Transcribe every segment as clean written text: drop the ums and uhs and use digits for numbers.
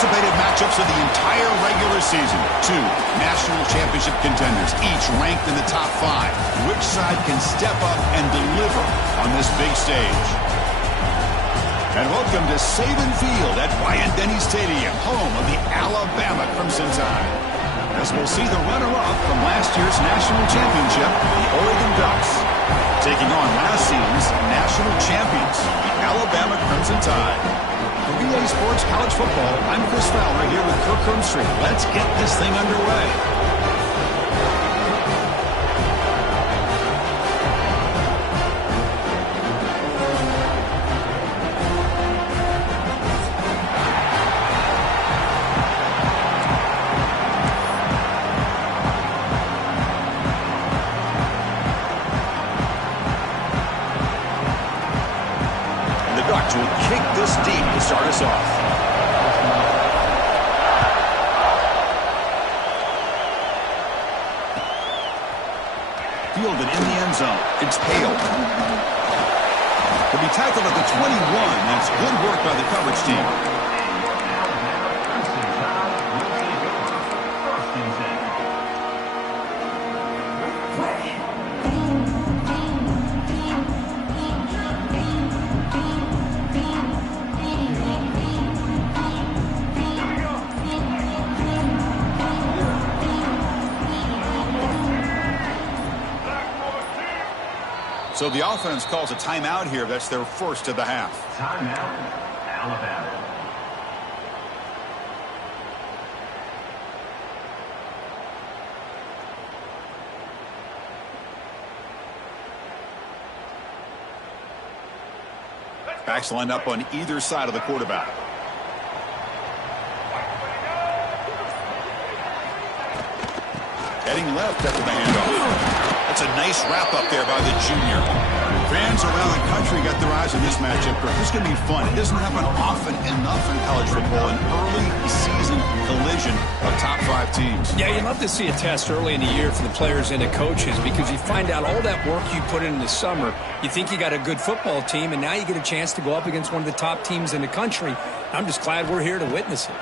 anticipated matchups of the entire regular season. Two national championship contenders, each ranked in the top 5. Which side can step up and deliver on this big stage? And welcome to Saban Field at Bryant-Denny Stadium, home of the Alabama Crimson Tide. As we'll see the runner-up from last year's national championship, the Oregon Ducks, taking on last season's national champions, the Alabama Crimson Tide. For EA Sports College Football, I'm Chris Fowler here with Kirk Hermstreet. Let's get this thing underway. Will kick this deep to start us off. Fielded in the end zone. It's Hale. He'll be tackled at the 21. That's good work by the coverage team. So the offense calls a timeout here. That's their first of the half. Timeout, Alabama. Backs lined up on either side of the quarterback. Heading left after the handoff. That's a nice wrap-up there by the junior. Fans around the country got their eyes on this matchup. This is going to be fun. It doesn't happen often enough in college football, an early season collision of top 5 teams. Yeah, you'd love to see a test early in the year for the players and the coaches because you find out all that work you put in the summer. You think you got a good football team, and now you get a chance to go up against one of the top teams in the country. I'm just glad we're here to witness it.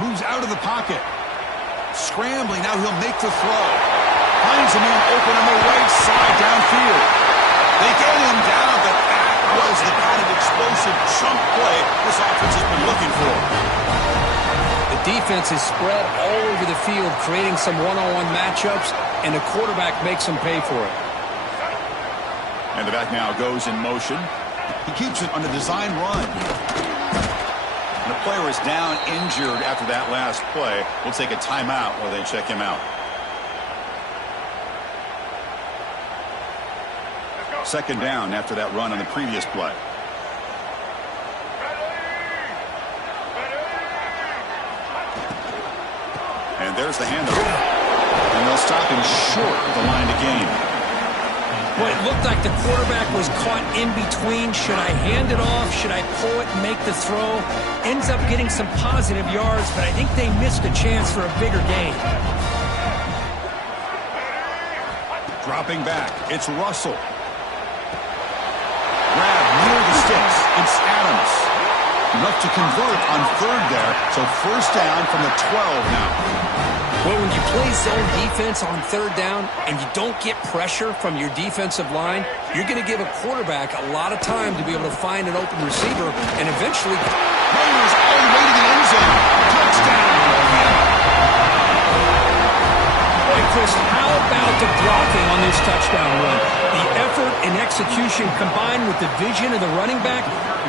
Moves out of the pocket. Scrambling, now he'll make the throw. Finds a man open on the right side downfield. They get him down, but that was the kind of explosive chunk play this offense has been looking for. The defense is spread all over the field, creating some one-on-one matchups, and the quarterback makes them pay for it. And the back now goes in motion. He keeps it on a design run. And the player is down injured after that last play. We'll take a timeout while they check him out. Second down after that run on the previous play. And there's the handoff. And they'll stop him short of the line to gain. Well, it looked like the quarterback was caught in between. Should I hand it off? Should I pull it and make the throw? Ends up getting some positive yards, but I think they missed a chance for a bigger gain. Dropping back, it's Russell. Grab near the sticks, it's Adams. Enough to convert on third there, so first down from the 12 now. Well, when you play zone defense on third down and you don't get pressure from your defensive line, you're going to give a quarterback a lot of time to be able to find an open receiver and eventually... Runners all the way to the end zone. Touchdown. Hey, Chris, how about the blocking on this touchdown run? The effort and execution combined with the vision of the running back,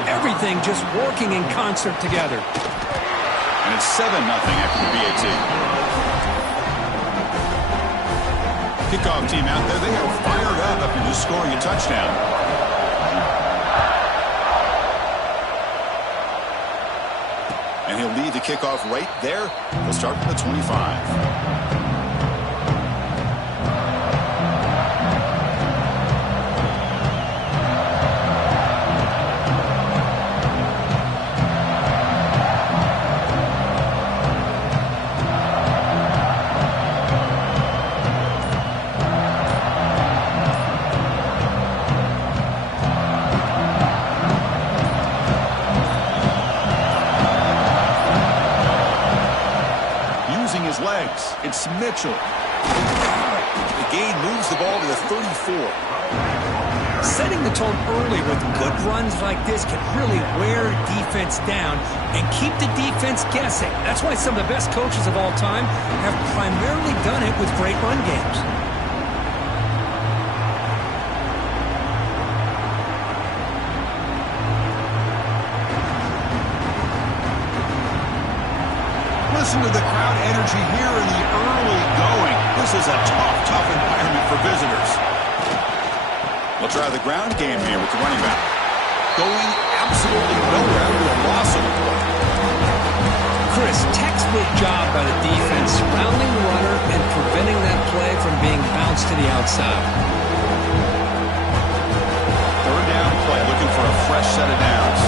everything just working in concert together. And it's 7-0 after the BAT. Kickoff team out there, they are fired up after just scoring a touchdown. And he'll lead the kickoff right there. He'll start from the 25. using his legs. It's Mitchell. The gain moves the ball to the 34. Setting the tone early with good runs like this can really wear defense down and keep the defense guessing. That's why some of the best coaches of all time have primarily done it with great run games. Listen to the crowd energy here in the early going. This is a tough environment for visitors. We'll try the ground game here with the running back. Going absolutely nowhere with a loss of the play. Chris, textbook job by the defense surrounding the runner and preventing that play from being bounced to the outside. Third down play, looking for a fresh set of downs.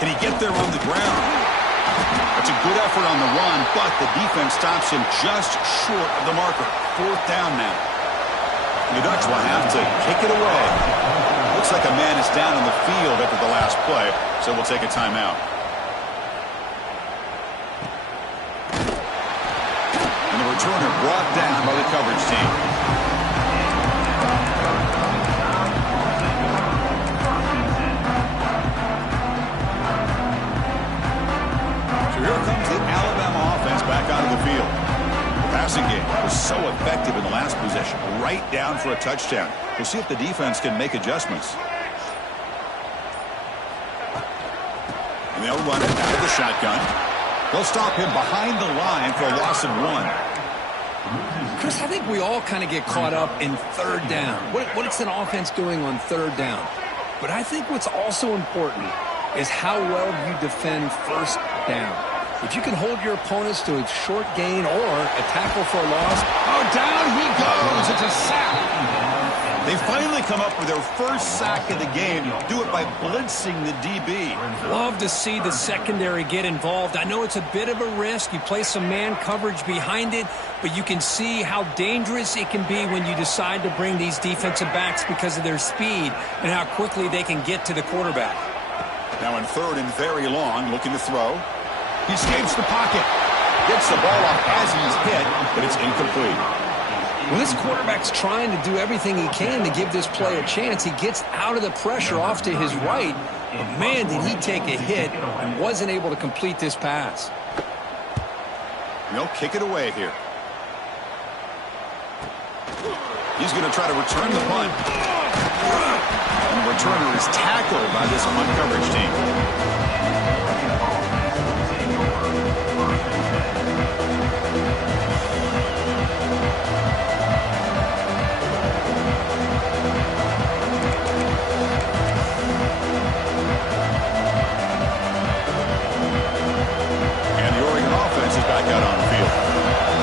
Can he get there on the ground? That's a good effort on the run, but the defense stops him just short of the marker. Fourth down now. The Ducks will have to kick it away. Looks like a man is down on the field after the last play, so we'll take a timeout. And the returner brought down by the coverage team. Here comes the Alabama offense back onto the field. The passing game was so effective in the last possession, right down for a touchdown. We'll see if the defense can make adjustments. And they'll run it out of the shotgun. They'll stop him behind the line for a loss of 1. Chris, I think we all kind of get caught up in third down. What's an offense doing on third down? But I think what's also important is how well you defend first down. If you can hold your opponents to a short gain or a tackle for a loss. Oh, down he goes. It's a sack. They finally come up with their first sack of the game. Do it by blitzing the DB. Love to see the secondary get involved. I know it's a bit of a risk. You play some man coverage behind it, but you can see how dangerous it can be when you decide to bring these defensive backs because of their speed and how quickly they can get to the quarterback. Now in third and very long, looking to throw. He escapes the pocket. Gets the ball off as he's hit, but it's incomplete. Well, this quarterback's trying to do everything he can to give this play a chance. He gets out of the pressure off to his right, but man, did he take a hit and wasn't able to complete this pass. They'll kick it away here. He's going to try to return the punt. And the returner is tackled by this punt coverage team. Back out on the field.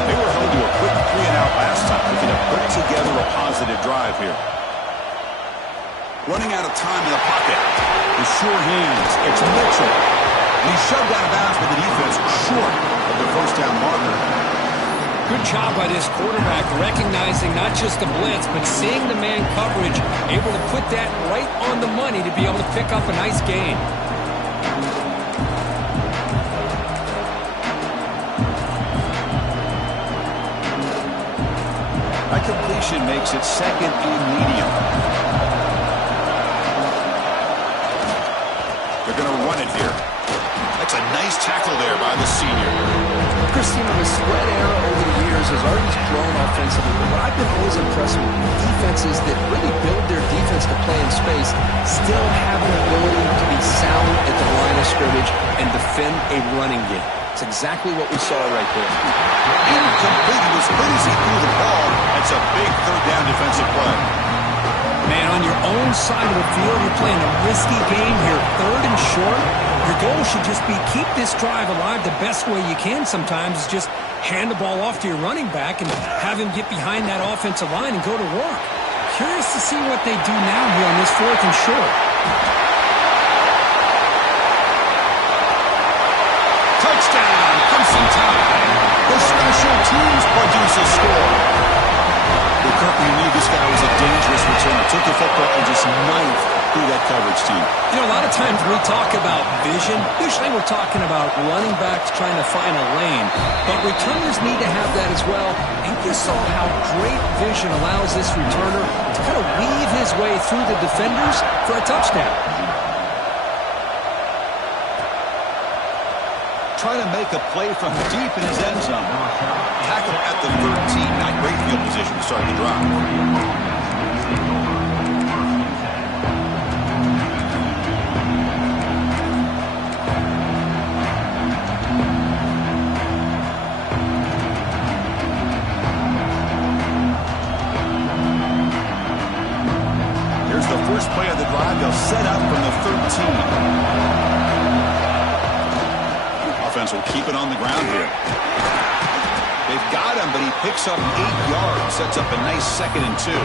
They were held to a quick 3-and-out last time. Looking to put together a positive drive here. Running out of time in the pocket. With sure hands, it's Mitchell. And he's shoved out of bounds by the defense short of the first down marker. Good job by this quarterback recognizing not just the blitz, but seeing the man coverage, able to put that right on the money to be able to pick up a nice gain. That completion makes it second and medium. They're going to run it here. That's a nice tackle there by the senior. Christina, the spread era over the years has always grown offensively, but what I've been always impressed with defenses that really build their defense to play in space still have an ability to be sound at the line of scrimmage and defend a running game. It's exactly what we saw right there. Incomplete. It was good as he threw the ball. That's a big third down defensive play. Man, on your own side of the field, you're playing a risky game here. Third and short. Your goal should just be keep this drive alive the best way you can sometimes is just hand the ball off to your running back and have him get behind that offensive line and go to work. Curious to see what they do now here on this fourth and short. Touchdown, Crimson Tide. The special Took the football and just knifed through that coverage team. You know, a lot of times when we talk about vision, usually we're talking about running backs trying to find a lane. But returners need to have that as well. And you saw how great vision allows this returner to kind of weave his way through the defenders for a touchdown. Trying to make a play from deep in his end zone. Tackle at the 13. Not great field position to start the drive. First play of the drive, they'll set up from the 13. Offense will keep it on the ground here. They've got him, but he picks up 8 yards, sets up a nice 2nd and 2.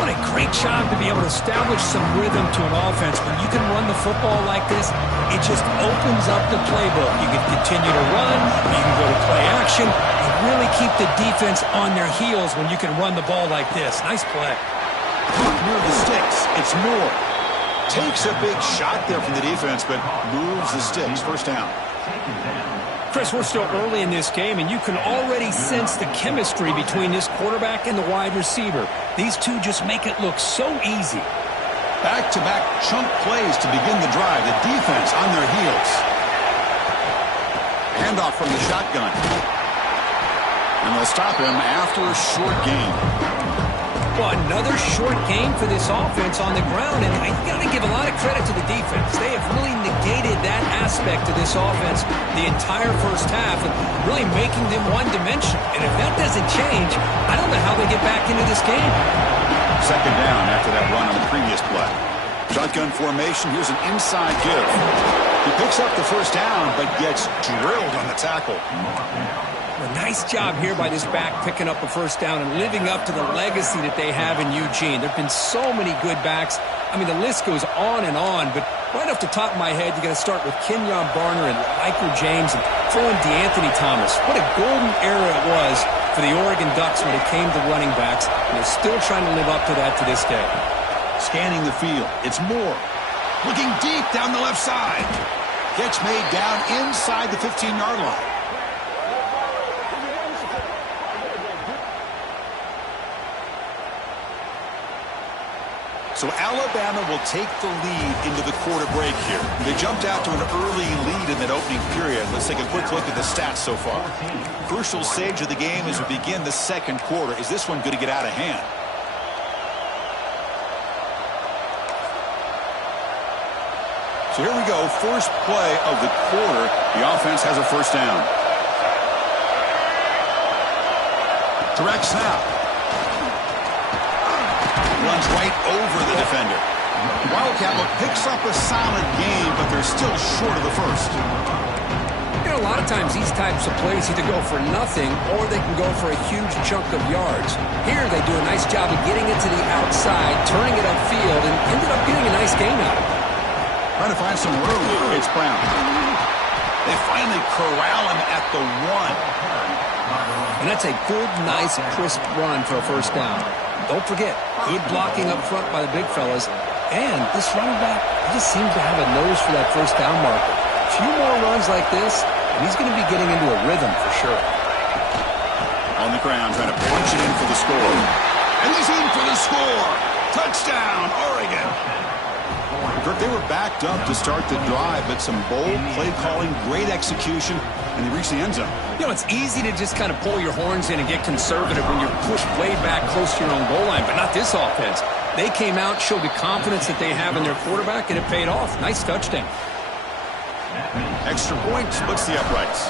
What a great job to be able to establish some rhythm to an offense. When you can run the football like this, it just opens up the playbook. You can continue to run, you can go to play action, and really keep the defense on their heels when you can run the ball like this. Nice play. Near the sticks, it's Moore. Takes a big shot there from the defense, but moves the sticks. First down. Chris, we're still early in this game, and you can already sense the chemistry between this quarterback and the wide receiver. These two just make it look so easy. Back-to-back chunk plays to begin the drive. The defense on their heels. Handoff from the shotgun. And they'll stop him after a short gain. Well, another short game for this offense on the ground, and you got to give a lot of credit to the defense. They have really negated that aspect of this offense the entire first half, and really making them one-dimensional. And if that doesn't change, I don't know how they get back into this game. Second down after that run on the previous play. Shotgun formation. Here's an inside give. He picks up the first down, but gets drilled on the tackle. A nice job here by this back picking up a first down and living up to the legacy that they have in Eugene. There have been so many good backs. I mean, the list goes on and on, but right off the top of my head, you got to start with Kenyon Barner and Michael James and throw in DeAnthony Thomas. What a golden era it was for the Oregon Ducks when it came to running backs, and they're still trying to live up to that to this day. Scanning the field, it's Moore. Looking deep down the left side. Catch made down inside the 15-yard line. So Alabama will take the lead into the quarter break here. They jumped out to an early lead in that opening period. Let's take a quick look at the stats so far. Crucial stage of the game as we begin the second quarter. Is this one going to get out of hand? So here we go. First play of the quarter. The offense has a first down. Direct snap. Runs right over the defender. Wildcat picks up a solid game, but they're still short of the first. You know, a lot of times these types of plays either go for nothing or they can go for a huge chunk of yards. Here they do a nice job of getting it to the outside, turning it upfield, and ended up getting a nice gain out of it. Trying to find some room. It's Brown. They finally corral him at the 1. And that's a good, nice, crisp run for a first down. Don't forget, good blocking up front by the big fellas. And this running back just seems to have a nose for that first down marker. A few more runs like this, and he's going to be getting into a rhythm for sure. On the ground, trying to punch it in for the score. And he's in for the score. Touchdown, Oregon. Kirk, they were backed up to start the drive, but some bold play calling, great execution, and they reached the end zone. You know, it's easy to just kind of pull your horns in and get conservative when you're pushed way back close to your own goal line, but not this offense. They came out, showed the confidence that they have in their quarterback, and it paid off. Nice touchdown. Extra point splits the uprights.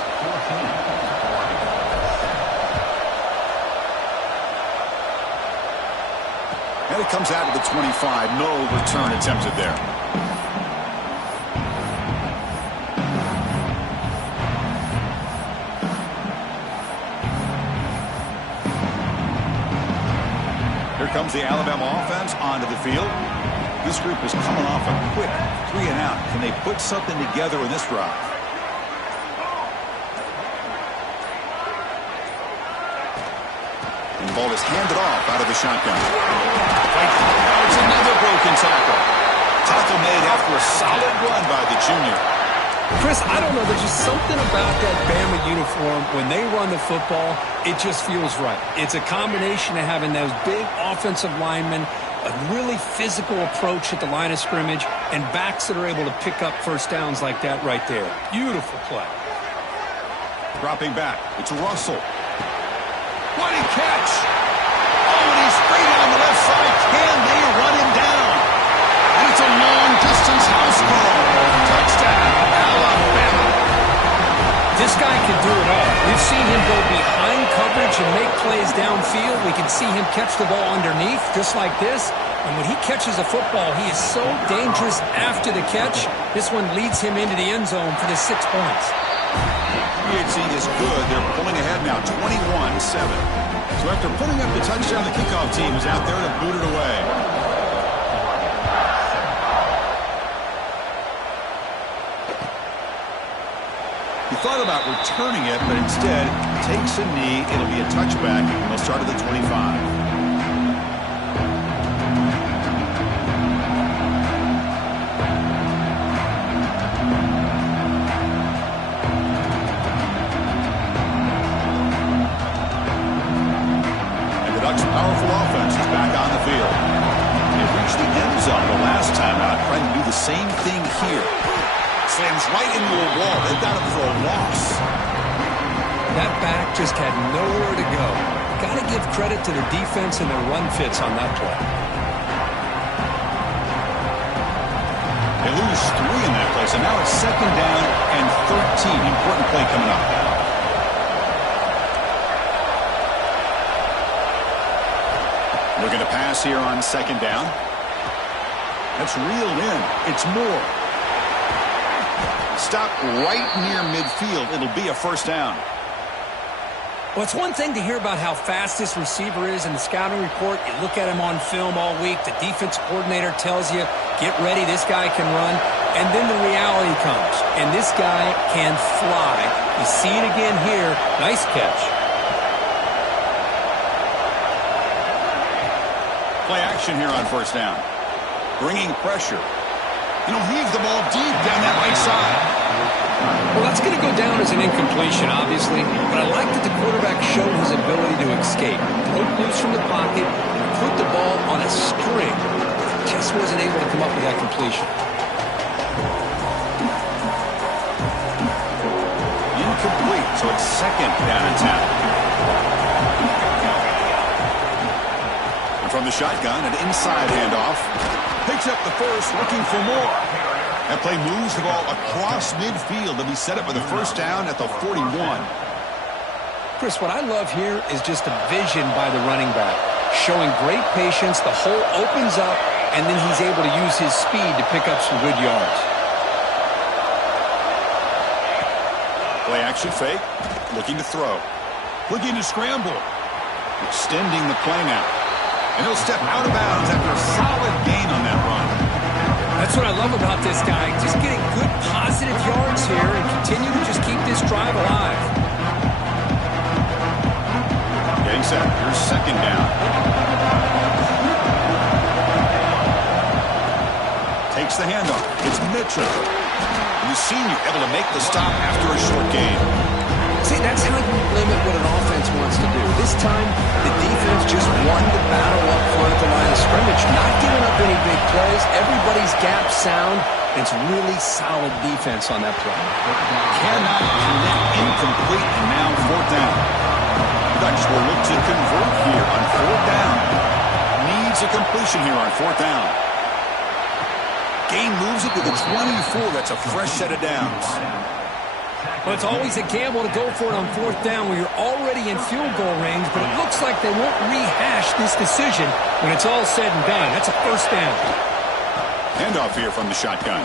And it comes out to the 25. No return attempted there. Here comes the Alabama offense onto the field. This group is coming off a quick 3-and-out. Can they put something together in this drive? And the ball is handed off out of the shotgun. Now it's another broken tackle. Tackle made after a solid run by the junior. Chris, I don't know. There's just something about that Bama uniform. When they run the football, it just feels right. It's a combination of having those big offensive linemen, a really physical approach at the line of scrimmage, and backs that are able to pick up first downs like that right there. Beautiful play. Dropping back. It's Russell. What a catch! Oh, and he's straight on the left side. Can they run him down? And it's a long-distance house call. Touchdown, Alabama. This guy can do it all. We've seen him go behind coverage and make plays downfield. We can see him catch the ball underneath, just like this. And when he catches a football, he is so dangerous after the catch. This one leads him into the end zone for the 6 points. PHC is good. They're pulling ahead now, 21-7. So after putting up the touchdown, the kickoff team is out there to boot it away. He thought about returning it, but instead takes a knee. It'll be a touchback. They'll start at the 25. Powerful offense is back on the field. They reached the end zone the last time out, trying to do the same thing here. Slams right into a wall. They've got him for a loss. That back just had nowhere to go. Got to give credit to the defense and their run fits on that play. They lose 3 in that play, so now it's 2nd down and 13. Important play coming up. Looking to pass here on 2nd down. That's reeled in. It's Moore. Stop right near midfield. It'll be a 1st down. Well, it's one thing to hear about how fast this receiver is in the scouting report. You look at him on film all week. The defense coordinator tells you, get ready, this guy can run. And then the reality comes. And this guy can fly. You see it again here. Nice catch. Play action here on 1st down. Bringing pressure. He'll heave the ball deep down that right side. Well, that's going to go down as an incompletion, obviously. But I like that the quarterback showed his ability to escape. Broke loose from the pocket and put the ball on a string. Just wasn't able to come up with that completion. Incomplete, so it's 2nd down and 10. From the shotgun, an inside handoff. Picks up the first, looking for more. That play moves the ball across midfield to be set up with a 1st down at the 41. Chris, what I love here is just the vision by the running back. Showing great patience, the hole opens up, and then he's able to use his speed to pick up some good yards. Play action fake, looking to throw. Looking to scramble. Extending the play now. And he'll step out of bounds after a solid gain on that run. That's what I love about this guy. Just getting good positive yards here and continue to just keep this drive alive. Getting set. Here's 2nd down. Takes the handoff. It's Mitchell. The senior able to make the stop after a short gain. See, that's how you limit what an offense wants to do. This time, the defense just won the battle up front at the line of scrimmage, not giving up any big plays. Everybody's gap sound. It's really solid defense on that play. Cannot connect, incomplete, and now 4th down. Ducks will look to convert here on 4th down. Needs a completion here on 4th down. Gain moves it to the 24. That's a fresh set of downs. Well, it's always a gamble to go for it on 4th down when you're already in field goal range, but it looks like they won't rehash this decision when it's all said and done. That's a 1st down. Handoff here from the shotgun.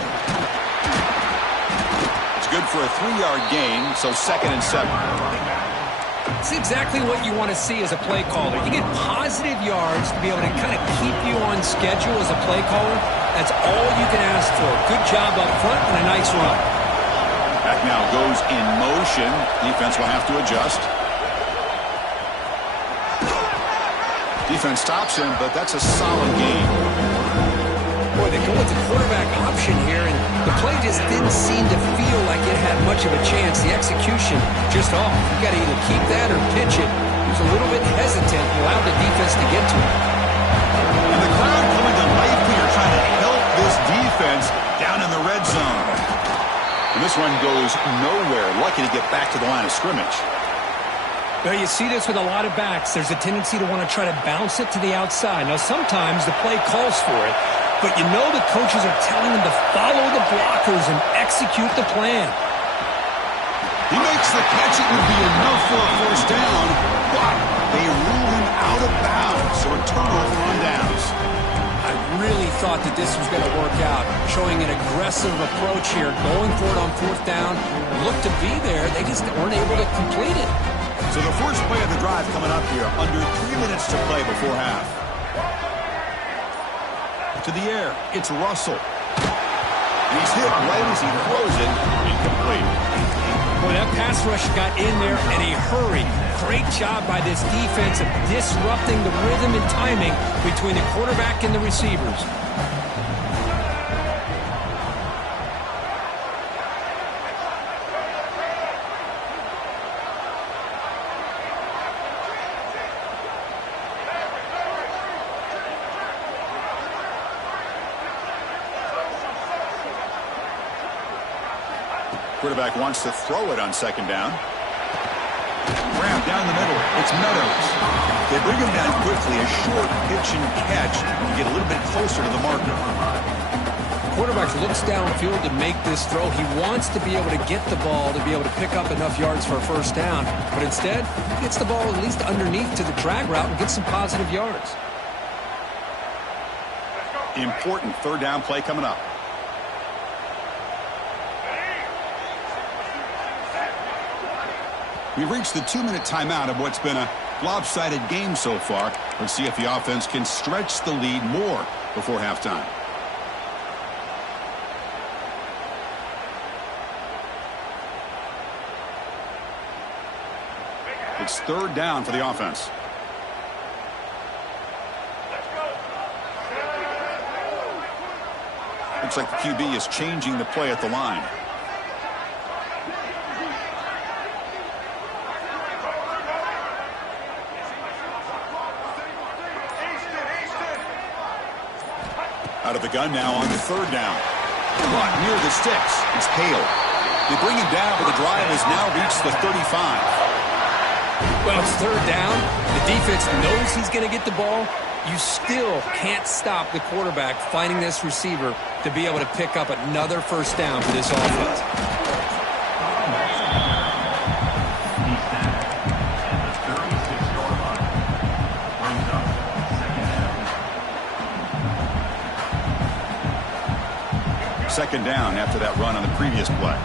It's good for a 3-yard gain, so 2nd and 7. It's exactly what you want to see as a play caller. You get positive yards to be able to kind of keep you on schedule as a play caller. That's all you can ask for. Good job up front and a nice run. Back now goes in motion. Defense will have to adjust. defense stops him, but that's a solid gain. Boy, they go with the quarterback option here, and the play just didn't seem to feel like it had much of a chance. The execution just off. You got to either keep that or pitch it. He was a little bit hesitant, allowed the defense to get to him. And the crowd coming to life here, trying to help this defense down in the red zone. And this one goes nowhere. Lucky to get back to the line of scrimmage. Well, you see this with a lot of backs. There's a tendency to want to try to bounce it to the outside. Now, sometimes the play calls for it, but you know the coaches are telling them to follow the blockers and execute the plan. He makes the catch. It would be enough for a first down, but they rule him out of bounds. So a turnover on downs. I really thought that this was going to work out, showing an aggressive approach here, going for it on fourth down. Looked to be there. They just weren't able to complete it. So the first play of the drive coming up here, under 3 minutes to play before half. To the air, it's Russell. And he's hit right as he throws it, incomplete. Boy, that pass rush got in there in a hurry. Great job by this defense of disrupting the rhythm and timing between the quarterback and the receivers. Quarterback wants to throw it on second down. Grab down the middle. It's Meadows. They bring him down quickly. A short pitch and catch to get a little bit closer to the marker. Quarterback looks downfield to make this throw. He wants to be able to get the ball to be able to pick up enough yards for a first down. But instead, he gets the ball at least underneath to the drag route and gets some positive yards. Important third down play coming up. We've reached the 2-minute timeout of what's been a lopsided game so far. Let's see if the offense can stretch the lead more before halftime. It's third down for the offense. Looks like the QB is changing the play at the line. Out of the gun now on third down. Caught near the sticks. It's Hale. They bring him down, but the drive has now reached the 35. Well, it's third down. The defense knows he's going to get the ball. You still can't stop the quarterback finding this receiver to be able to pick up another first down for this offense. Second down after that run on the previous play.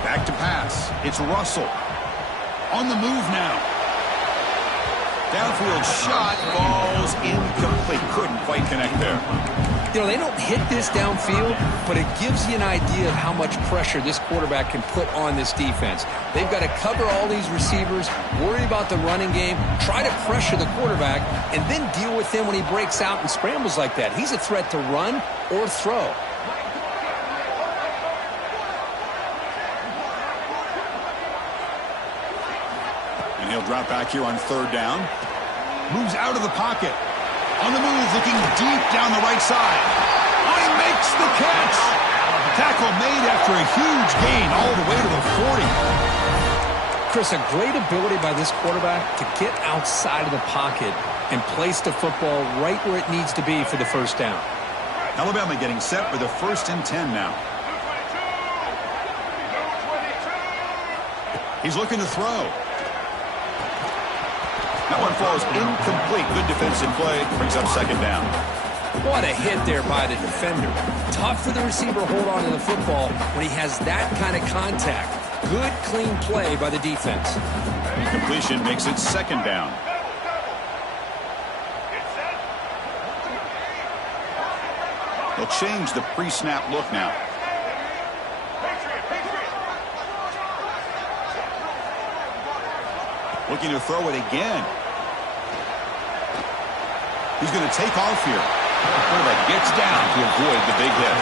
Back to pass. It's Russell. On the move now. Downfield shot falls incomplete. Couldn't quite connect there. You know, they don't hit this downfield, but it gives you an idea of how much pressure this quarterback can put on this defense. They've got to cover all these receivers, worry about the running game, try to pressure the quarterback, and then deal with him when he breaks out and scrambles like that. He's a threat to run or throw. And he'll drop back here on third down. Moves out of the pocket. On the move, looking deep down the right side. Oh, he makes the catch. Tackle made after a huge gain all the way to the 40. Chris, a great ability by this quarterback to get outside of the pocket and place the football right where it needs to be for the first down. Alabama getting set for the 1st and 10 now. He's looking to throw. That one falls incomplete. Good defensive play. Brings up second down. What a hit there by the defender. Tough for the receiver to hold on to the football when he has that kind of contact. Good, clean play by the defense. Incompletion makes it second down. They'll change the pre-snap look now. Looking to throw it again. He's going to take off here. Quarterback gets down to avoid the big hit.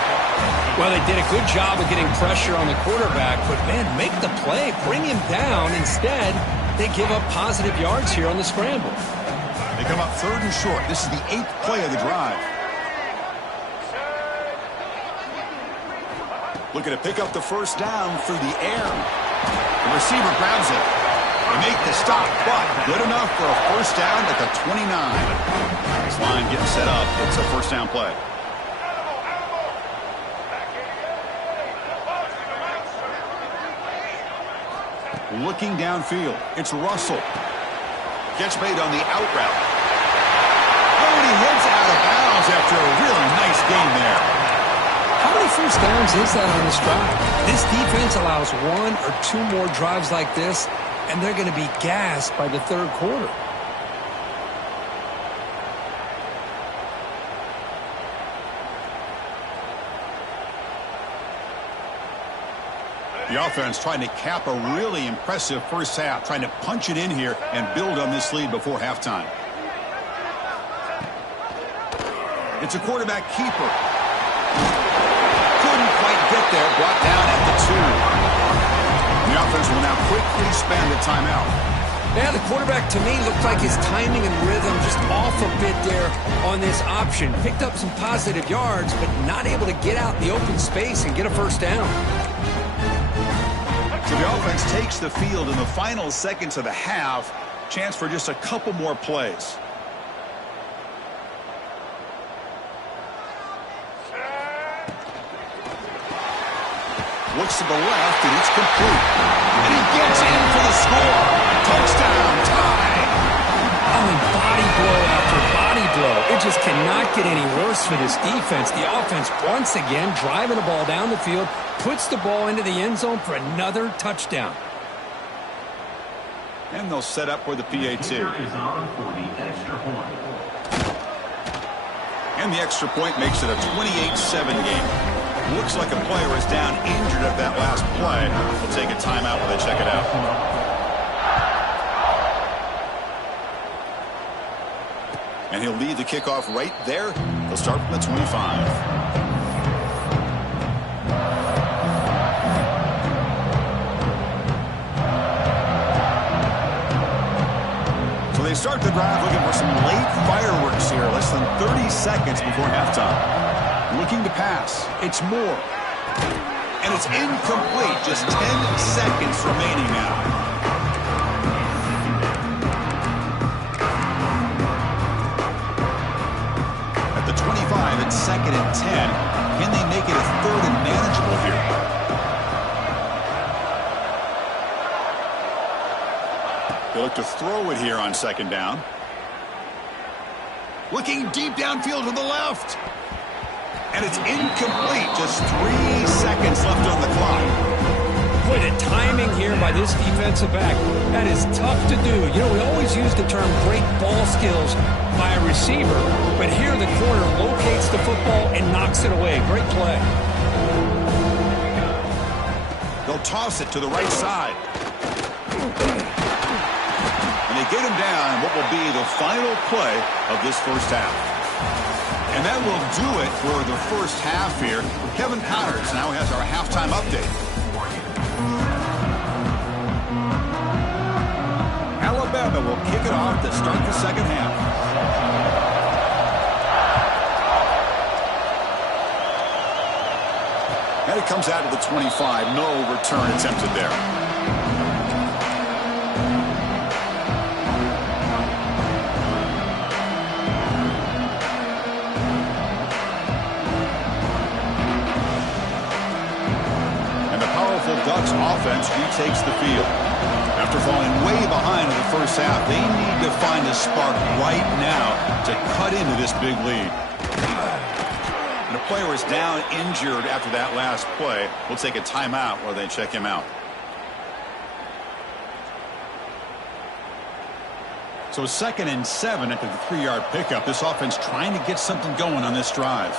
Well, they did a good job of getting pressure on the quarterback, but, man, make the play. Bring him down. Instead, they give up positive yards here on the scramble. They come up 3rd and short. This is the 8th play of the drive. Looking to pick up the first down through the air. The receiver grabs it. They make the stop, but good enough for a first down at the 29. This line getting set up. It's a first down play. Looking downfield. It's Russell. Catch made on the out route. Oh, and he heads out of bounds after a really nice game there. How many first downs is that on this drive? This defense allows 1 or 2 more drives like this, and they're going to be gassed by the 3rd quarter. The offense trying to cap a really impressive first half, trying to punch it in here and build on this lead before halftime. It's a quarterback keeper. Couldn't quite get there, brought down at the 2. The offense will now quickly spend the timeout. Yeah, the quarterback, to me, looked like his timing and rhythm just off a bit there on this option. Picked up some positive yards, but not able to get out in the open space and get a first down. So the offense takes the field in the final seconds of the half. Chance for just a couple more plays. Looks to the left, and it's complete. And he gets in for the score. Touchdown, tie. Oh, and body blow after body blow. It just cannot get any worse for this defense. The offense, once again, driving the ball down the field, puts the ball into the end zone for another touchdown. And they'll set up for the PAT. Is on for the extra point. And the extra point makes it a 28-7 game. Looks like a player is down injured at that last play. We'll take a timeout while they check it out. And he'll lead the kickoff right there. He'll start from the 25. So they start the drive looking for some late fireworks here. Less than 30 seconds before halftime. Looking to pass. It's Moore. And it's incomplete. Just 10 seconds remaining now. At the 25, it's 2nd and 10. Can they make it a 3rd and manageable here? They look to throw it here on 2nd down. Looking deep downfield to the left. And it's incomplete. Just 3 seconds left on the clock. Boy, the timing here by this defensive back, that is tough to do. You know, we always use the term great ball skills by a receiver, but here the corner locates the football and knocks it away. Great play. They'll toss it to the right side. And they get him down in what will be the final play of this first half. And that will do it for the first half here. Kevin Powers now has our halftime update. Alabama will kick it off to start the second half. And it comes out of the 25. No return attempted there. Ducks offense retakes the field. After falling way behind in the first half, they need to find a spark right now to cut into this big lead. And the player is down injured after that last play. We'll take a timeout while they check him out. So 2nd and 7 after the 3-yard pickup. This offense trying to get something going on this drive.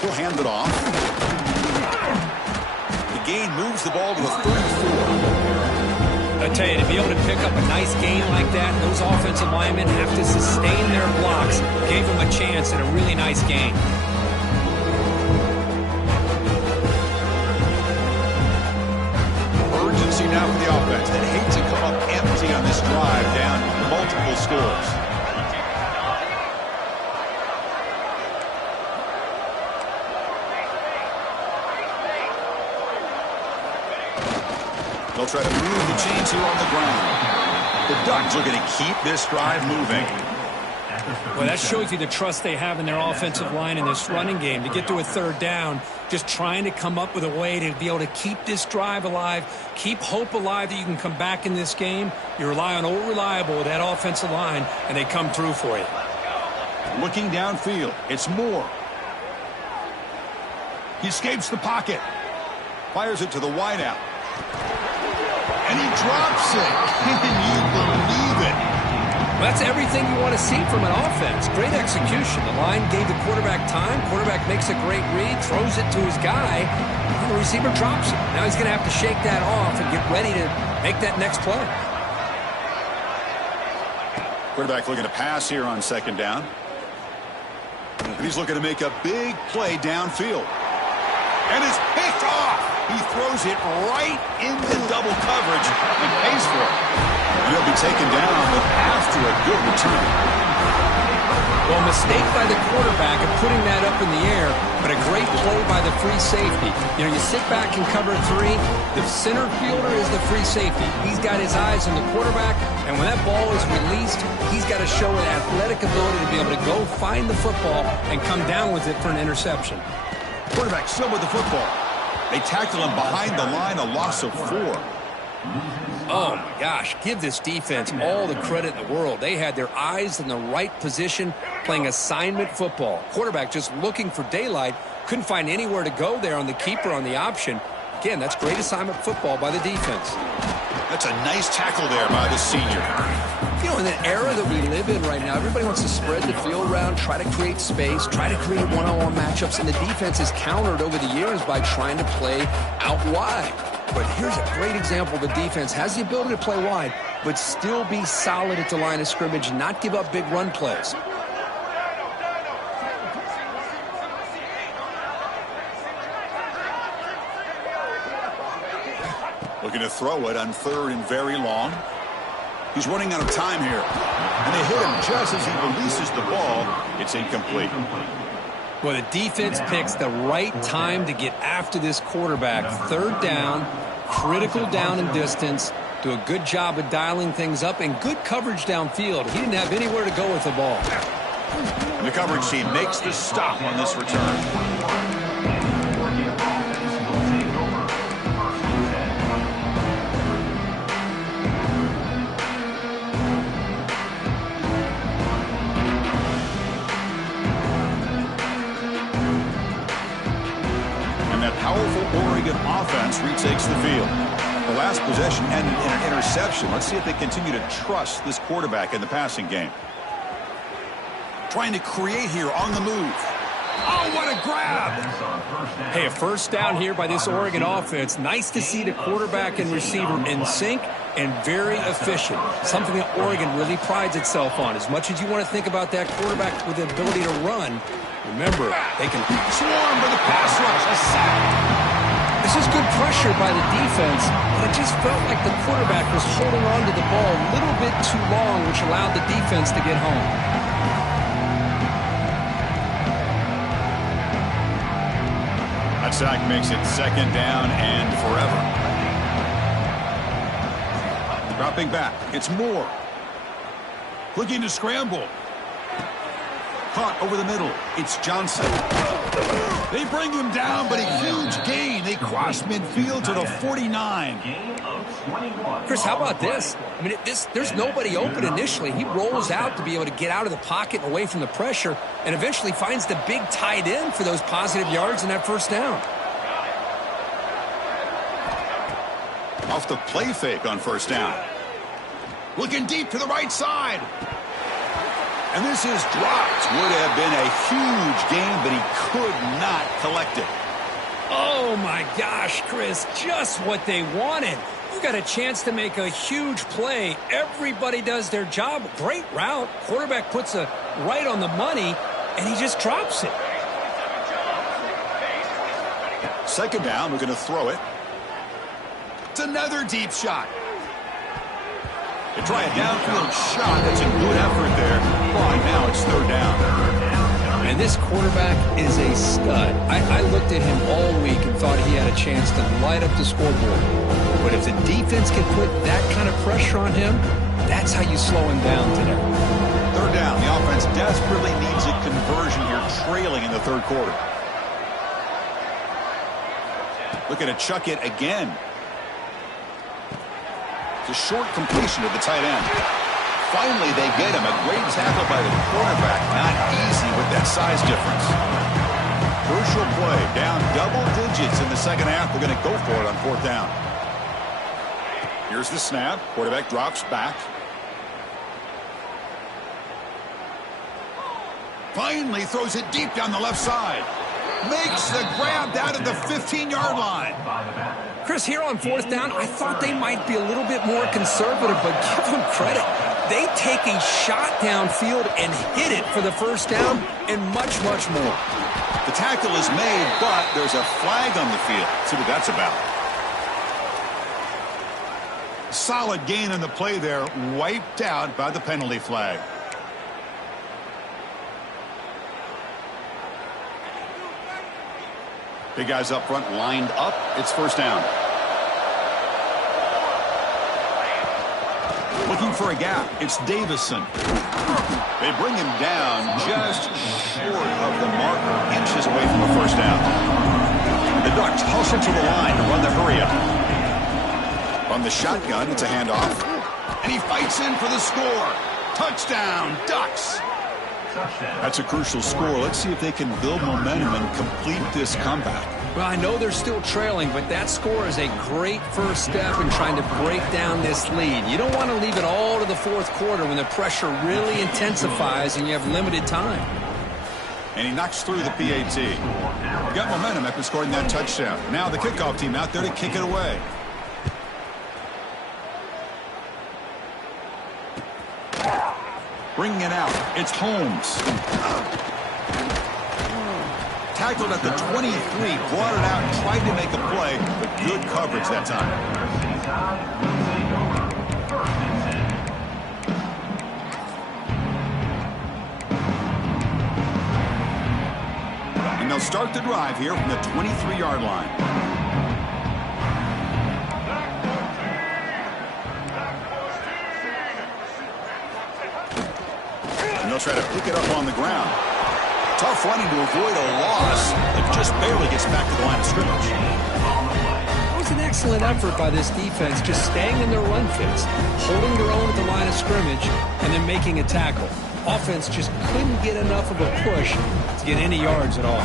He'll hand it off. gain moves the ball to the 34. I tell you, to be able to pick up a nice gain like that, those offensive linemen have to sustain their blocks. Gave them a chance at a really nice gain. Urgency now for the offense. They'd hate to come up empty on this drive, down multiple scores. They'll try to move the chains here on the ground. The Ducks are going to keep this drive moving. Well, that shows you the trust they have in their offensive line in this running game. To get to a third down, just trying to come up with a way to be able to keep this drive alive, keep hope alive that you can come back in this game. You rely on old reliable, that offensive line, and they come through for you. Looking downfield, it's Moore. He escapes the pocket. Fires it to the wideout. And he drops it. Can you believe it? Well, that's everything you want to see from an offense. Great execution. The line gave the quarterback time. Quarterback makes a great read, throws it to his guy, and the receiver drops it. Now he's going to have to shake that off and get ready to make that next play. Quarterback looking to pass here on second down. And he's looking to make a big play downfield. And it's picked off. He throws it right into double coverage and pays for it. And he'll be taken down, but after a good return. Well, a mistake by the quarterback of putting that up in the air, but a great play by the free safety. You know, you sit back and cover three. The center fielder is the free safety. He's got his eyes on the quarterback, and when that ball is released, he's got to show an athletic ability to be able to go find the football and come down with it for an interception. Quarterback still with the football. They tackle him behind the line, a loss of 4. Oh, my gosh. Give this defense all the credit in the world. They had their eyes in the right position, playing assignment football. Quarterback just looking for daylight. Couldn't find anywhere to go there on the keeper on the option. Again, that's great assignment football by the defense. That's a nice tackle there by the senior. You know, in the era that we live in right now, everybody wants to spread the field around, try to create space, try to create one-on-one matchups, and the defense is countered over the years by trying to play out wide. But here's a great example. The defense has the ability to play wide, but still be solid at the line of scrimmage, not give up big run plays. Looking to throw it on third and very long. He's running out of time here. And they hit him just as he releases the ball. It's incomplete. Well, the defense picks the right time to get after this quarterback. Third down, critical down and distance. Do a good job of dialing things up and good coverage downfield. He didn't have anywhere to go with the ball. And the coverage team makes the stop on this return. Powerful Oregon offense retakes the field. The last possession ended in an interception. Let's see if they continue to trust this quarterback in the passing game. Trying to create here on the move. Oh, what a grab! Hey, a first down here by this Oregon offense. Nice to see the quarterback and receiver in sync and very efficient. Something that Oregon really prides itself on. As much as you want to think about that quarterback with the ability to run, remember, they can swarm with a pass rush. A sack. This is good pressure by the defense, but it just felt like the quarterback was holding on to the ball a little bit too long, which allowed the defense to get home. That sack makes it second down and forever. Dropping back, it's Moore. Looking to scramble. Caught over the middle. It's Johnson. They bring him down, but a huge gain. They cross midfield to the 49. Chris, how about this? I mean, there's nobody open initially. He rolls out to be able to get out of the pocket and away from the pressure and eventually finds the big tight end for those positive yards in that first down. Off the play fake on first down. Looking deep to the right side. And this is dropped. Would have been a huge gain, but he could not collect it. Oh, my gosh, Chris, just what they wanted. You got a chance to make a huge play. Everybody does their job. Great route. Quarterback puts it right on the money, and he just drops it. Second down, we're going to throw it. It's another deep shot. They try a downfield shot. That's a good effort there. Well, now it's third down. And this quarterback is a stud. I looked at him all week and thought he had a chance to light up the scoreboard. But if the defense can put that kind of pressure on him, that's how you slow him down today. Third down. The offense desperately needs a conversion here, trailing in the third quarter. Looking to chuck it again. It's a short completion to the tight end. Finally, they get him. A great tackle by the quarterback. Not easy with that size difference. Crucial play. Down double digits in the second half. They're going to go for it on fourth down. Here's the snap. Quarterback drops back. Finally throws it deep down the left side. Makes the grab down at the 15-yard line. Chris, here on fourth down, I thought they might be a little bit more conservative, but give them credit. They take a shot downfield and hit it for the first down and much, much more. The tackle is made, but there's a flag on the field. See what that's about. Solid gain on the play there, wiped out by the penalty flag. Big guys up front lined up. It's first down. Looking for a gap. It's Davison. They bring him down just short of the marker, inches away from a first down. The Ducks hustle to the line to run the hurry up. On the shotgun, it's a handoff. And he fights in for the score. Touchdown, Ducks. That's a crucial score. Let's see if they can build momentum and complete this comeback. Well, I know they're still trailing, but that score is a great first step in trying to break down this lead. You don't want to leave it all to the fourth quarter when the pressure really intensifies and you have limited time. And he knocks through the PAT. Got momentum after scoring that touchdown. Now the kickoff team out there to kick it away. Bringing it out. It's Holmes. Tackled at the 23, brought it out, and tried to make a play, but good coverage that time. And they'll start the drive here from the 23-yard line. And they'll try to pick it up on the ground. Tough running to avoid a loss, but just barely gets back to the line of scrimmage. It was an excellent effort by this defense, just staying in their run fits, holding their own at the line of scrimmage, and then making a tackle. Offense just couldn't get enough of a push to get any yards at all.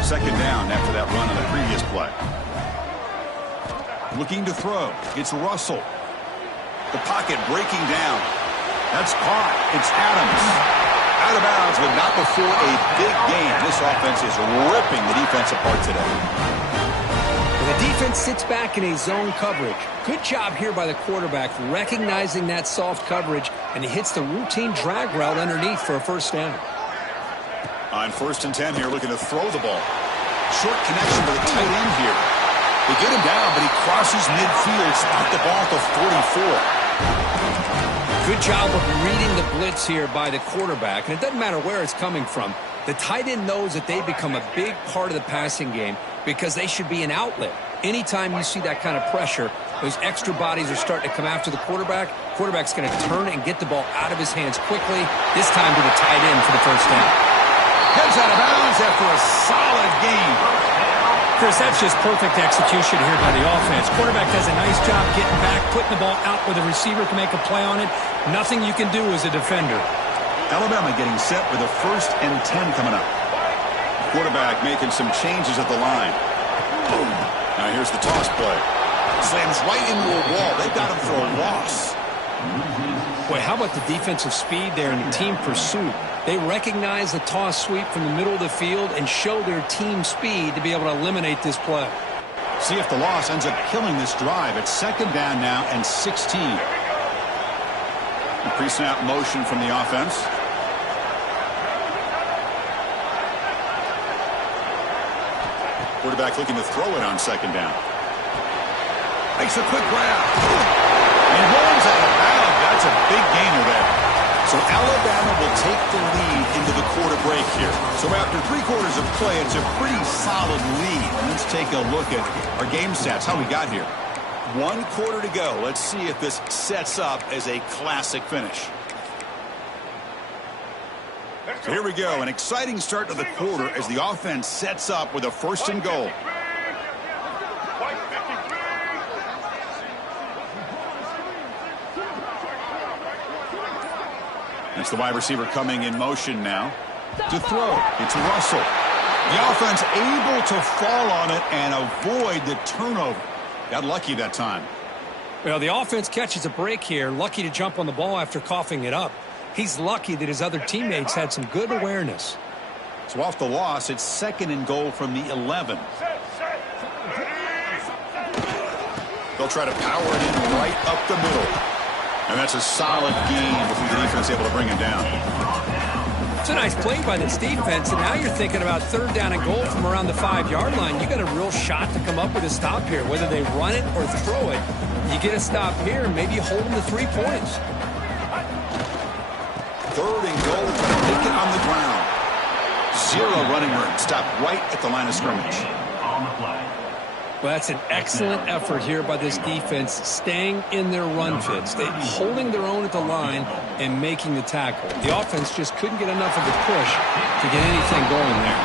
Second down after that run on the previous play. Looking to throw. It's Russell. The pocket breaking down. That's caught. It's Adams. Out of bounds, but not before a big gain. This offense is ripping the defense apart today. And the defense sits back in a zone coverage. Good job here by the quarterback, recognizing that soft coverage, and he hits the routine drag route underneath for a first down. On 1st and 10 here, looking to throw the ball. Short connection to the tight end here. They get him down, but he crosses midfield, spot the ball at the 44. Good job of reading the blitz here by the quarterback. And it doesn't matter where it's coming from. The tight end knows that they become a big part of the passing game because they should be an outlet. Anytime you see that kind of pressure, those extra bodies are starting to come after the quarterback. Quarterback's going to turn and get the ball out of his hands quickly, this time to the tight end for the first down. Heads out of bounds after a solid game. Chris, that's just perfect execution here by the offense. Quarterback does a nice job getting back, putting the ball out where the receiver can make a play on it. Nothing you can do as a defender. Alabama getting set with a 1st and 10 coming up. Quarterback making some changes at the line. Now here's the toss play. Slams right into a wall. They got him for a loss. Boy, how about the defensive speed there and the team pursuit? They recognize the toss sweep from the middle of the field and show their team speed to be able to eliminate this play. See if the loss ends up killing this drive. It's second down now and 16. The pre-snap motion from the offense. Quarterback looking to throw it on second down. Makes a quick grab. And rolls out of bounds. That's a big gainer there. So Alabama will take the lead into the quarter break here. So after 3 quarters of play, it's a pretty solid lead. Let's take a look at our game stats, how we got here. 1 quarter to go. Let's see if this sets up as a classic finish. So here we go. An exciting start to the quarter as the offense sets up with a 1st and goal. It's the wide receiver coming in motion now to throw. It's Russell. The offense able to fall on it and avoid the turnover. Got lucky that time. Well, the offense catches a break here. Lucky to jump on the ball after coughing it up. He's lucky that his other teammates had some good awareness. So off the loss, it's 2nd and goal from the 11. They'll try to power it in right up the middle. And that's a solid gain before the defense able to bring him down. It's a nice play by this defense, and now you're thinking about 3rd down and goal from around the 5-yard line. You got a real shot to come up with a stop here. Whether they run it or throw it, you get a stop here, and maybe you hold them to 3 points. 3rd and goal, trying to make it on the ground. 0 running room. Stopped right at the line of scrimmage. Well, that's an excellent effort here by this defense, staying in their run fits. They're holding their own at the line and making the tackle. The offense just couldn't get enough of a push to get anything going there.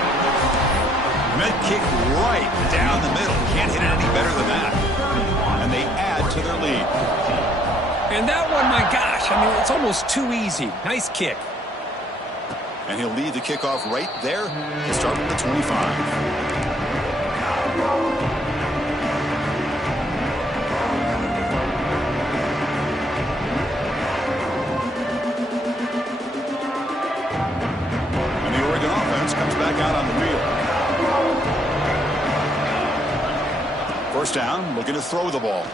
Med kick right down the middle. Can't hit it any better than that. And they add to their lead. And that one, my gosh, I mean, it's almost too easy. Nice kick. And he'll lead the kickoff right there to start with the 25. Comes back out on the field. 1st down, looking to throw the ball.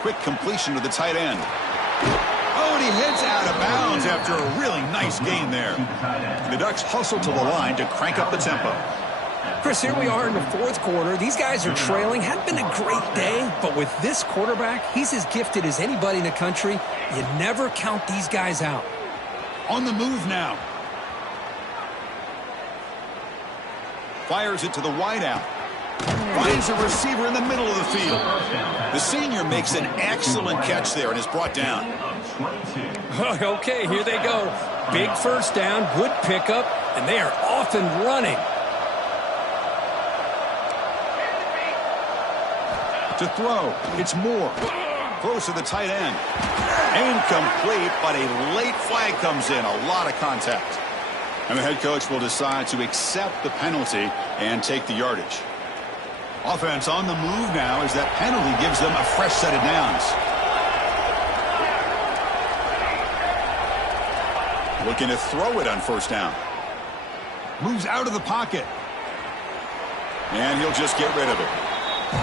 Quick completion to the tight end. Oh, and he heads out of bounds after a really nice gain there. The Ducks hustle to the line to crank up the tempo. Chris, here we are in the 4th quarter. These guys are trailing. Hadn't been a great day, but with this quarterback, he's as gifted as anybody in the country. You never count these guys out. On the move now. Fires it to the wideout. Finds a receiver in the middle of the field. The senior makes an excellent catch there and is brought down. Okay, here they go. Big 1st down, good pickup, and they are off and running. To throw, it's Moore. Close to the tight end. Incomplete, but a late flag comes in. A lot of contact. And the head coach will decide to accept the penalty and take the yardage. Offense on the move now as that penalty gives them a fresh set of downs. Looking to throw it on 1st down. Moves out of the pocket. And he'll just get rid of it.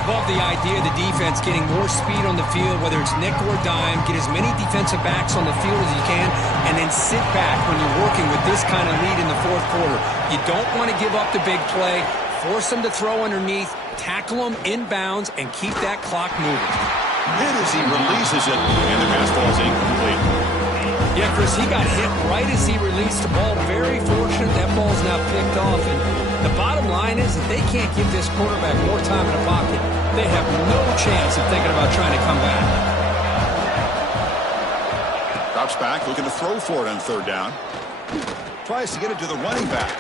Love the idea of the defense getting more speed on the field, whether it's nickel or dime. Get as many defensive backs on the field as you can, and then sit back when you're working with this kind of lead in the 4th quarter. You don't want to give up the big play. Force them to throw underneath, tackle them inbounds, and keep that clock moving. Hit as he releases it, and the pass ball is incomplete. Yeah, Chris, he got hit right as he released the ball. Very fortunate that ball's now picked off. And the bottom line is that they can't give this quarterback more time in the pocket. They have no chance of thinking about trying to come back. Drops back, looking to throw for it on 3rd down. Tries to get it to the running back.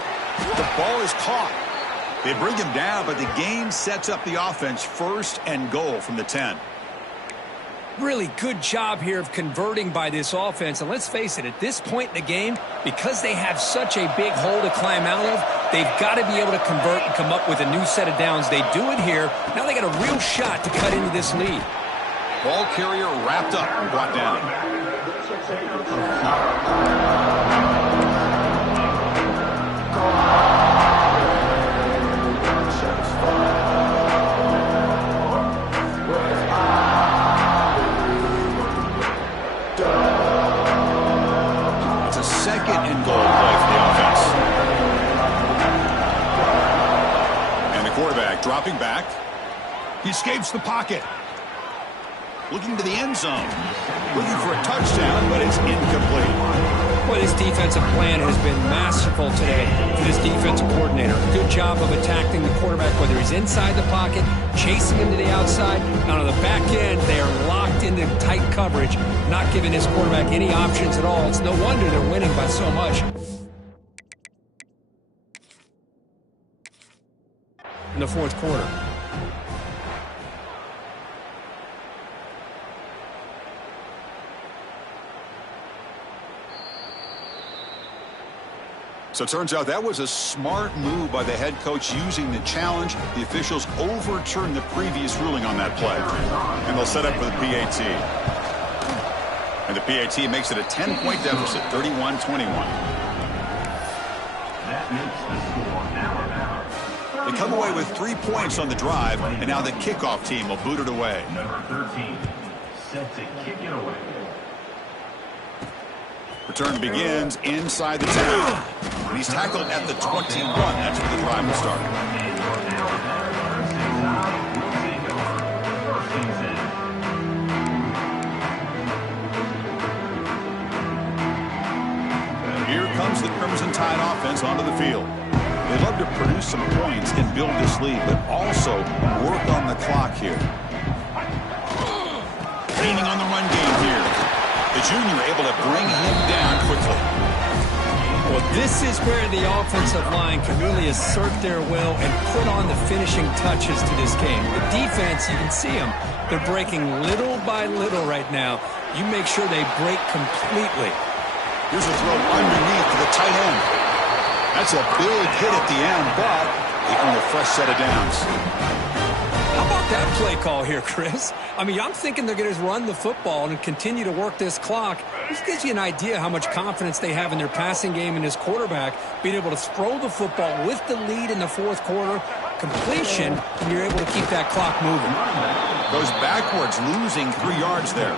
The ball is caught. They bring him down, but the game sets up the offense 1st and goal from the 10. Really good job here of converting by this offense. And let's face it, at this point in the game, because they have such a big hole to climb out of, they've got to be able to convert and come up with a new set of downs. They do it here. Now they got a real shot to cut into this lead. Ball carrier wrapped up and brought down. It's a second and goal play for the offense. And the quarterback dropping back. He escapes the pocket. Looking to the end zone. Looking for a touchdown, but it's incomplete. Well, this defensive plan has been masterful today for this defensive coordinator. Good job of attacking the quarterback, whether he's inside the pocket, chasing him to the outside. And on the back end, they are locked into tight coverage, not giving his quarterback any options at all. It's no wonder they're winning by so much. In the fourth quarter. So it turns out that was a smart move by the head coach using the challenge. The officials overturned the previous ruling on that play. And they'll set up for the PAT. And the PAT makes it a 10-point deficit, 31-21. That makes the score now. They come away with 3 points on the drive, and now the kickoff team will boot it away. Number 13, set to kick it away. Return begins inside the 10. And he's tackled at the 21. That's where the drive will start. Here comes the Crimson Tide offense onto the field. They love to produce some points and build this lead, but also work on the clock here. Leaning on the run game here. The junior able to bring him down quickly. Well, this is where the offensive line can really assert their will and put on the finishing touches to this game. The defense, you can see them. They're breaking little by little right now. You make sure they break completely. Here's a throw underneath to the tight end. That's a big hit at the end, but they earn a fresh set of downs. How about that play call here, Chris? I mean, I'm thinking they're going to run the football and continue to work this clock. This gives you an idea how much confidence they have in their passing game and his quarterback, being able to throw the football with the lead in the fourth quarter, completion, and you're able to keep that clock moving. Goes backwards, losing 3 yards there.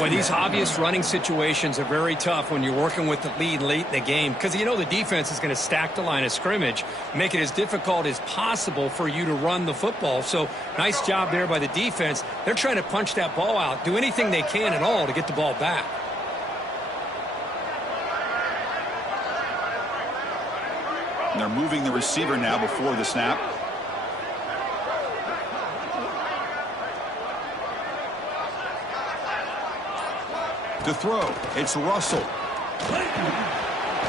Well, these obvious running situations are very tough when you're working with the lead late in the game because you know the defense is going to stack the line of scrimmage, make it as difficult as possible for you to run the football. So nice job there by the defense. They're trying to punch that ball out, do anything they can at all to get the ball back. And they're moving the receiver now before the snap. To throw, it's Russell.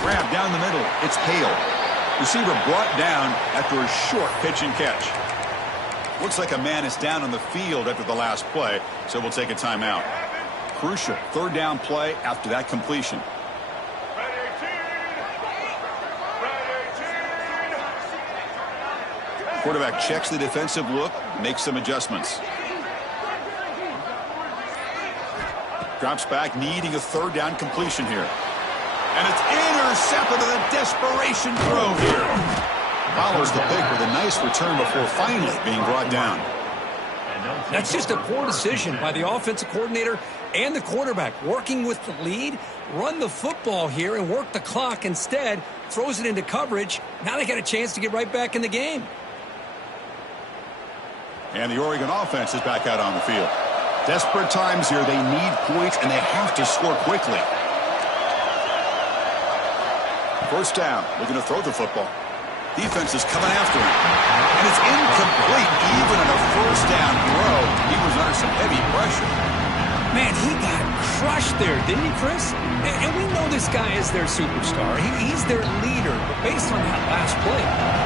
Grab down the middle, it's Hale. Receiver brought down after a short pitch and catch. Looks like a man is down on the field after the last play, so we'll take a timeout. Crucial third down play after that completion. Quarterback checks the defensive look, makes some adjustments. Drops back, needing a third down completion here. And it's intercepted on a desperation throw here. Follows the pick with a nice return before finally being brought down. That's just a poor decision by the offensive coordinator and the quarterback. Working with the lead, run the football here and work the clock instead. Throws it into coverage. Now they got a chance to get right back in the game. And the Oregon offense is back out on the field. Desperate times here. They need points, and they have to score quickly. First down. Looking to throw the football. Defense is coming after him. And it's incomplete. Even in a first down throw, he was under some heavy pressure. Man, he got crushed there, didn't he, Chris? And we know this guy is their superstar. He's their leader. But based on that last play,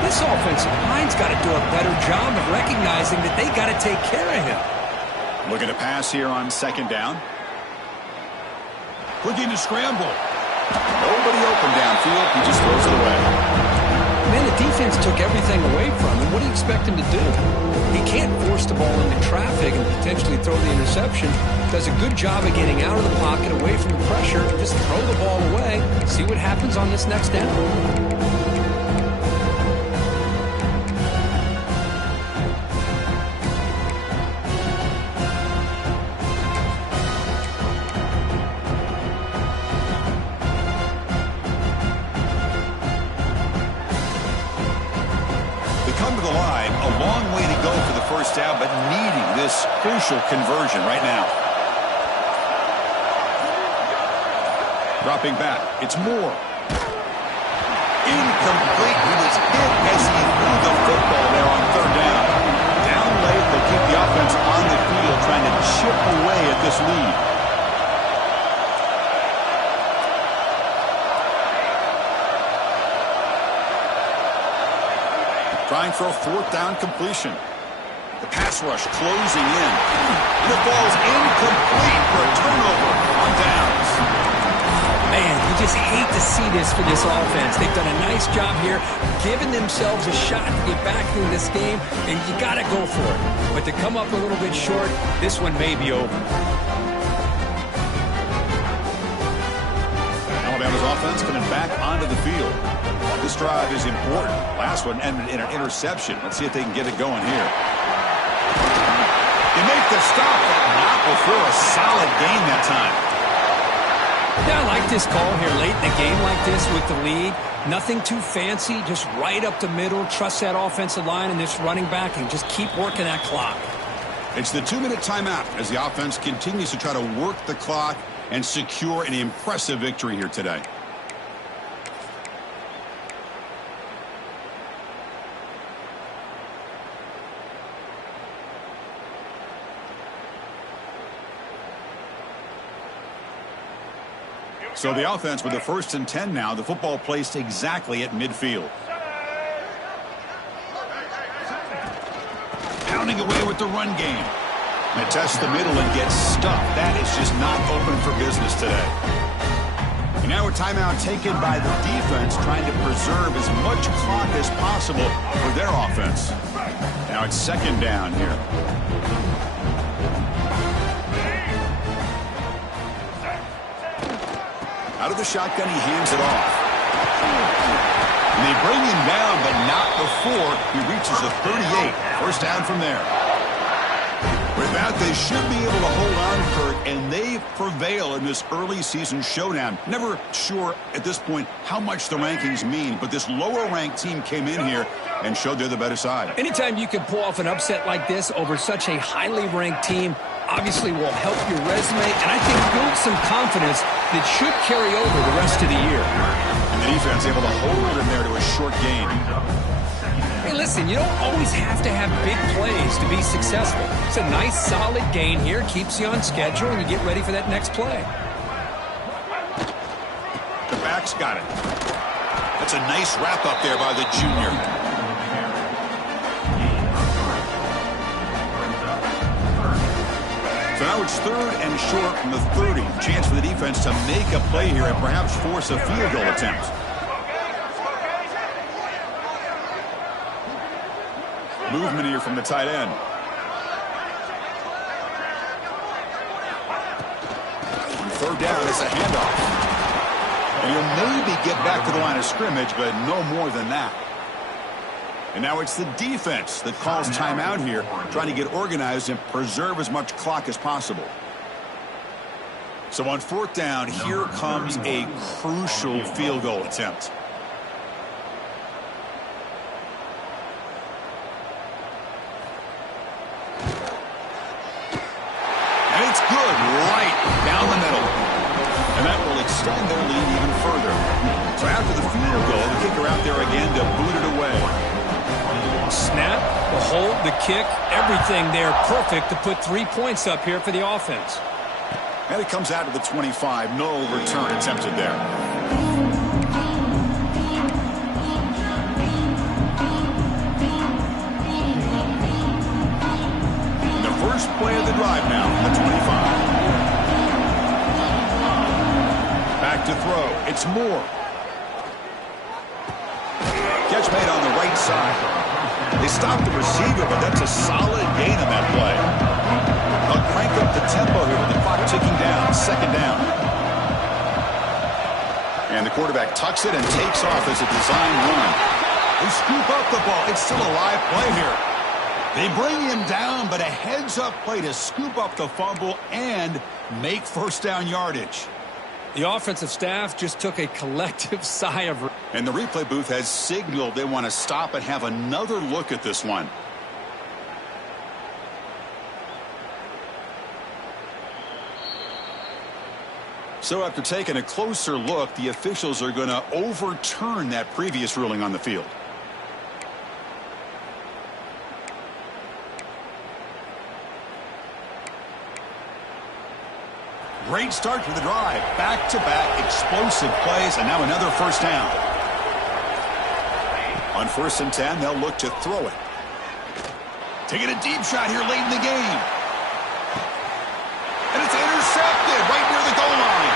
this offensive line's got to do a better job of recognizing that they got to take care of him. Looking to pass here on second down. Looking to scramble. Nobody open downfield. He just throws it away. Man, the defense took everything away from him. What do you expect him to do? He can't force the ball into traffic and potentially throw the interception. Does a good job of getting out of the pocket, away from the pressure, just throw the ball away. See what happens on this next down. Come to the line, a long way to go for the first down, but needing this crucial conversion right now. Dropping back, it's Moore. Incomplete. He was hit as he threw the football there on third down. Down late, they'll keep the offense on the field, trying to chip away at this lead. Trying for a fourth down completion. The pass rush closing in. And the ball's incomplete for a turnover on downs. Man, you just hate to see this for this offense. They've done a nice job here, giving themselves a shot to get back in this game, and you got to go for it. But to come up a little bit short, this one may be over. Alabama's offense coming back onto the field. This drive is important. Last one ended in an interception. Let's see if they can get it going here. They make the stop, but not before a solid gain that time. Yeah, I like this call here late in the game like this with the lead. Nothing too fancy, just right up the middle. Trust that offensive line and this running back and just keep working that clock. It's the 2-minute timeout as the offense continues to try to work the clock and secure an impressive victory here today. So the offense with the 1st and 10 now. The football placed exactly at midfield. Pounding away with the run game. They test the middle and get stuffed. That is just not open for business today. And now a timeout taken by the defense, trying to preserve as much clock as possible for their offense. Now it's 2nd down here. Out of the shotgun, he hands it off. And they bring him down, but not before he reaches the 38. First down from there. With that, they should be able to hold on, Kurt, and they prevail in this early season showdown. Never sure at this point how much the rankings mean, but this lower-ranked team came in here and showed they're the better side. Anytime you can pull off an upset like this over such a highly ranked team, obviously will help your resume, and I think build some confidence that should carry over the rest of the year. And the defense able to hold him there to a short gain. Hey, listen, you don't always have to have big plays to be successful. It's a nice, solid gain here, keeps you on schedule, and you get ready for that next play. The back's got it. That's a nice wrap up there by the junior. So now it's 3rd and short from the 30. Chance for the defense to make a play here and perhaps force a field goal attempt. Movement here from the tight end. On 3rd down, it's a handoff. And he'll maybe get back to the line of scrimmage, but no more than that. And now it's the defense that calls timeout here, trying to get organized and preserve as much clock as possible. So on 4th down, here comes a crucial field goal attempt. And it's good, right down the middle. And that will extend their lead even further. So after the field goal, the kicker out there again to boot it away. Snap, the hold, the kick, everything there perfect to put 3 points up here for the offense. And it comes out to the 25. No return attempted there. The first play of the drive now, the 25. Back to throw. It's Moore. Catch made on the right side. They stopped the receiver, but that's a solid gain on that play. They'll crank up the tempo here with the clock ticking down. Second down. And the quarterback tucks it and takes off as a design run. They scoop up the ball. It's still a live play here. They bring him down, but a heads-up play to scoop up the fumble and make first down yardage. The offensive staff just took a collective sigh of relief. And the replay booth has signaled they want to stop and have another look at this one. So after taking a closer look, the officials are going to overturn that previous ruling on the field. Great start to the drive. Back-to-back explosive plays, and now another first down. On 1st and 10, they'll look to throw it. Taking a deep shot here late in the game. And it's intercepted right near the goal line.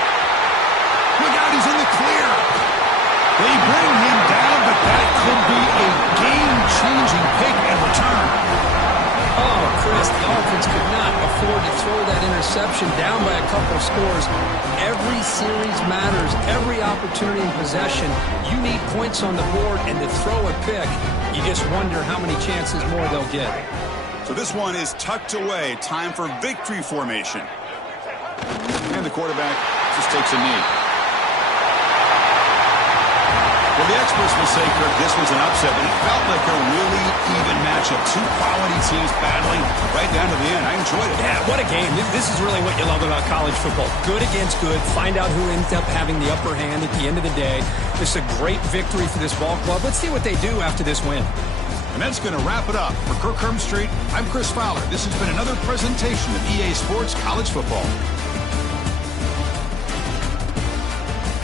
Look out, he's in the clear. They bring him down, but that could be a game-changing pick and return. Oh, Chris, the offense could not afford to throw that interception down by a couple of scores. Every series matters. Every opportunity in possession. You need points on the board, and to throw a pick, you just wonder how many chances more they'll get. So this one is tucked away. Time for victory formation. And the quarterback just takes a knee. Well, the experts will say, Kirk, this was an upset, but it felt like a really even matchup. Two quality teams battling right down to the end. I enjoyed it. Yeah, what a game. This is really what you love about college football. Good against good. Find out who ends up having the upper hand at the end of the day. This is a great victory for this ball club. Let's see what they do after this win. And that's going to wrap it up. For Kirk Street, I'm Chris Fowler. This has been another presentation of EA Sports College Football.